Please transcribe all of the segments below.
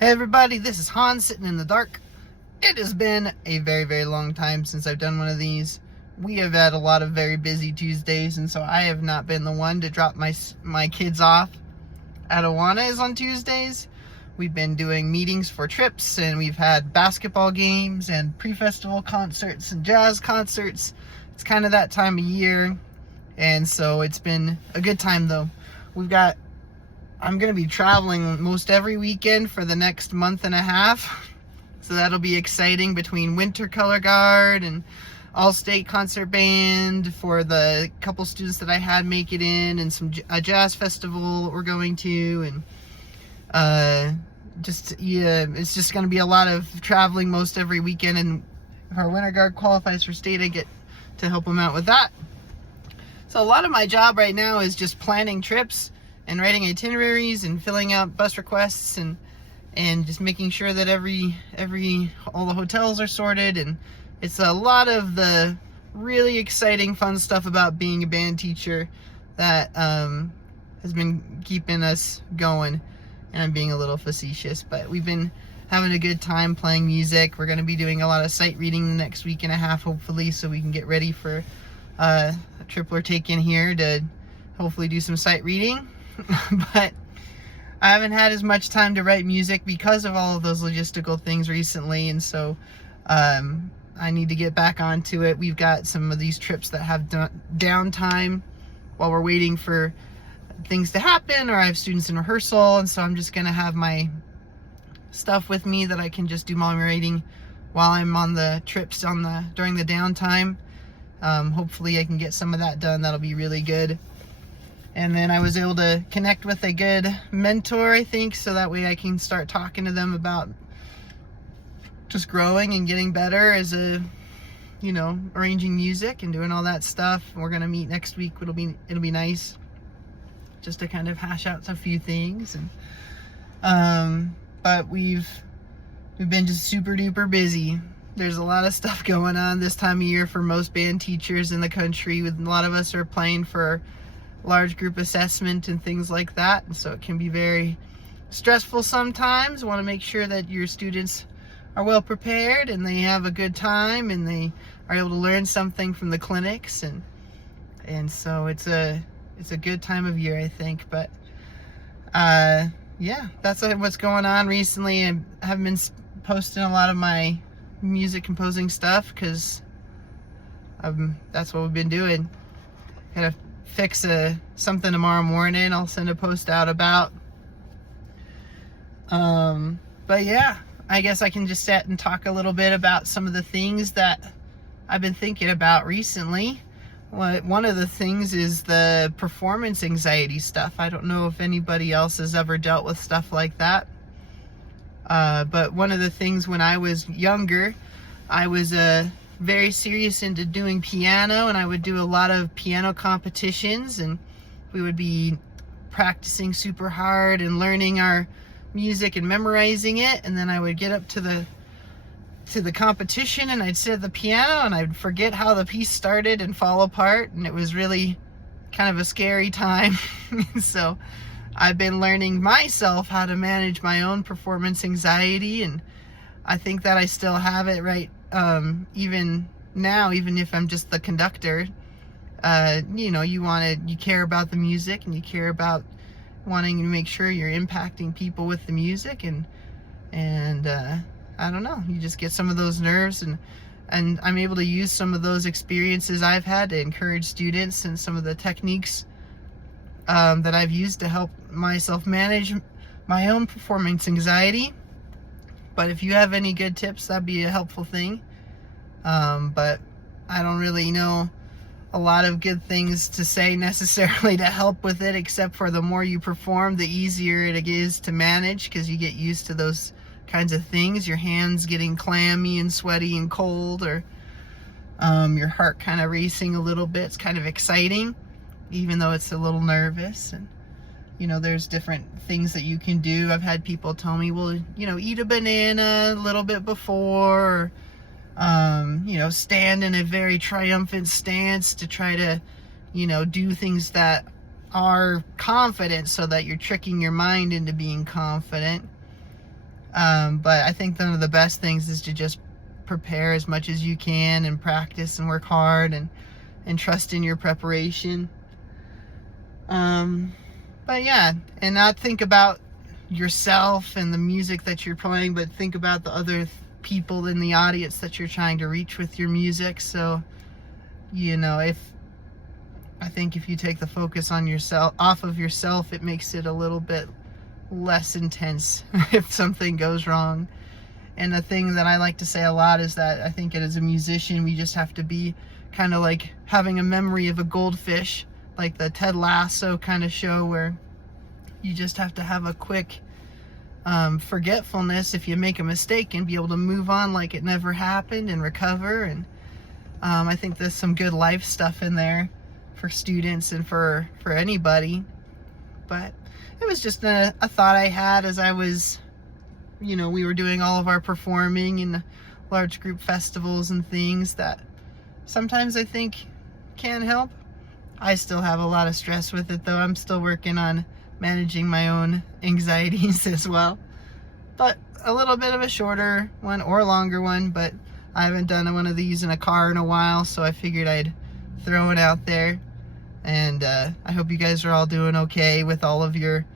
Hey everybody, this is Han sitting in the dark. It has been a very, very long time since I've done one of these. We have had a lot of very busy Tuesdays, and so I have not been the one to drop my kids off at Awanas on Tuesdays. We've been doing meetings for trips, and we've had basketball games and pre-festival concerts and jazz concerts. It's kind of that time of year, and so it's been a good time though. I'm going to be traveling most every weekend for the next month and a half. So that'll be exciting, between Winter Color Guard and All-State Concert Band for the couple students that I had make it in, and a jazz festival we're going to, and it's just going to be a lot of traveling most every weekend. And if our Winter Guard qualifies for state, I get to help them out with that. So a lot of my job right now is just planning trips and writing itineraries and filling out bus requests and just making sure that all the hotels are sorted. And it's a lot of the really exciting, fun stuff about being a band teacher that has been keeping us going. And I'm being a little facetious, but we've been having a good time playing music. We're going to be doing a lot of sight reading the next week and a half, hopefully, so we can get ready for a trip we're taking here to hopefully do some sight reading. But I haven't had as much time to write music because of all of those logistical things recently, and so I need to get back onto it. We've got some of these trips that have downtime while we're waiting for things to happen, or I have students in rehearsal, and so I'm just going to have my stuff with me that I can just do while I'm writing while I'm on the trips during the downtime. Hopefully I can get some of that done. That'll be really good. And then I was able to connect with a good mentor, I think, so that way I can start talking to them about just growing and getting better as arranging music and doing all that stuff. We're gonna meet next week. It'll be nice just to kind of hash out a few things. And but we've been just super duper busy. There's a lot of stuff going on this time of year for most band teachers in the country. With a lot of us are playing for large group assessment and things like that, and so it can be very stressful sometimes. Want to make sure that your students are well prepared and they have a good time and they are able to learn something from the clinics, and so it's a good time of year, I think. But yeah, that's what's going on recently. I haven't been posting a lot of my music composing stuff because that's what we've been doing. Gotta fix something tomorrow morning. I'll send a post out about. But yeah, I guess I can just sit and talk a little bit about some of the things that I've been thinking about recently. One of the things is the performance anxiety stuff. I don't know if anybody else has ever dealt with stuff like that. But one of the things when I was younger, I was very serious into doing piano, and I would do a lot of piano competitions, and we would be practicing super hard and learning our music and memorizing it. And then I would get up to the competition, and I'd sit at the piano and I'd forget how the piece started and fall apart, and it was really kind of a scary time. So I've been learning myself how to manage my own performance anxiety, and I think that I still have it, right? Even now, even if I'm just the conductor, you care about the music, and you care about wanting to make sure you're impacting people with the music, and I don't know, you just get some of those nerves, and I'm able to use some of those experiences I've had to encourage students, and some of the techniques that I've used to help myself manage my own performance anxiety. But if you have any good tips, that'd be a helpful thing. But I don't really know a lot of good things to say necessarily to help with it, except for the more you perform, the easier it is to manage, because you get used to those kinds of things. Your hands getting clammy and sweaty and cold, or your heart kind of racing a little bit. It's kind of exciting, even though it's a little nervous. And there's different things that you can do. I've had people tell me, well, eat a banana a little bit before, or, stand in a very triumphant stance to try to, do things that are confident, so that you're tricking your mind into being confident. But I think one of the best things is to just prepare as much as you can and practice and work hard and trust in your preparation. But yeah, and not think about yourself and the music that you're playing, but think about the other people in the audience that you're trying to reach with your music. So, I think if you take the focus on yourself, off of yourself, it makes it a little bit less intense if something goes wrong. And the thing that I like to say a lot is that I think as a musician, we just have to be kind of like having a memory of a goldfish, like the Ted Lasso kind of show, where you just have to have a quick forgetfulness if you make a mistake and be able to move on like it never happened and recover. And I think there's some good life stuff in there for students and for anybody. But it was just a thought I had as I was, we were doing all of our performing in large group festivals and things that sometimes I think can help. I still have a lot of stress with it, though. I'm still working on managing my own anxieties as well. But a little bit of a shorter one or longer one, but I haven't done one of these in a car in a while, so I figured I'd throw it out there. And I hope you guys are all doing okay with all of your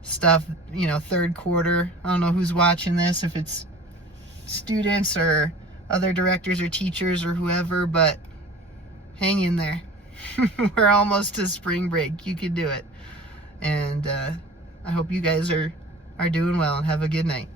stuff, third quarter. I don't know who's watching this, if it's students or other directors or teachers or whoever, but hang in there. We're almost to spring break. You can do it. And I hope you guys are doing well and have a good night.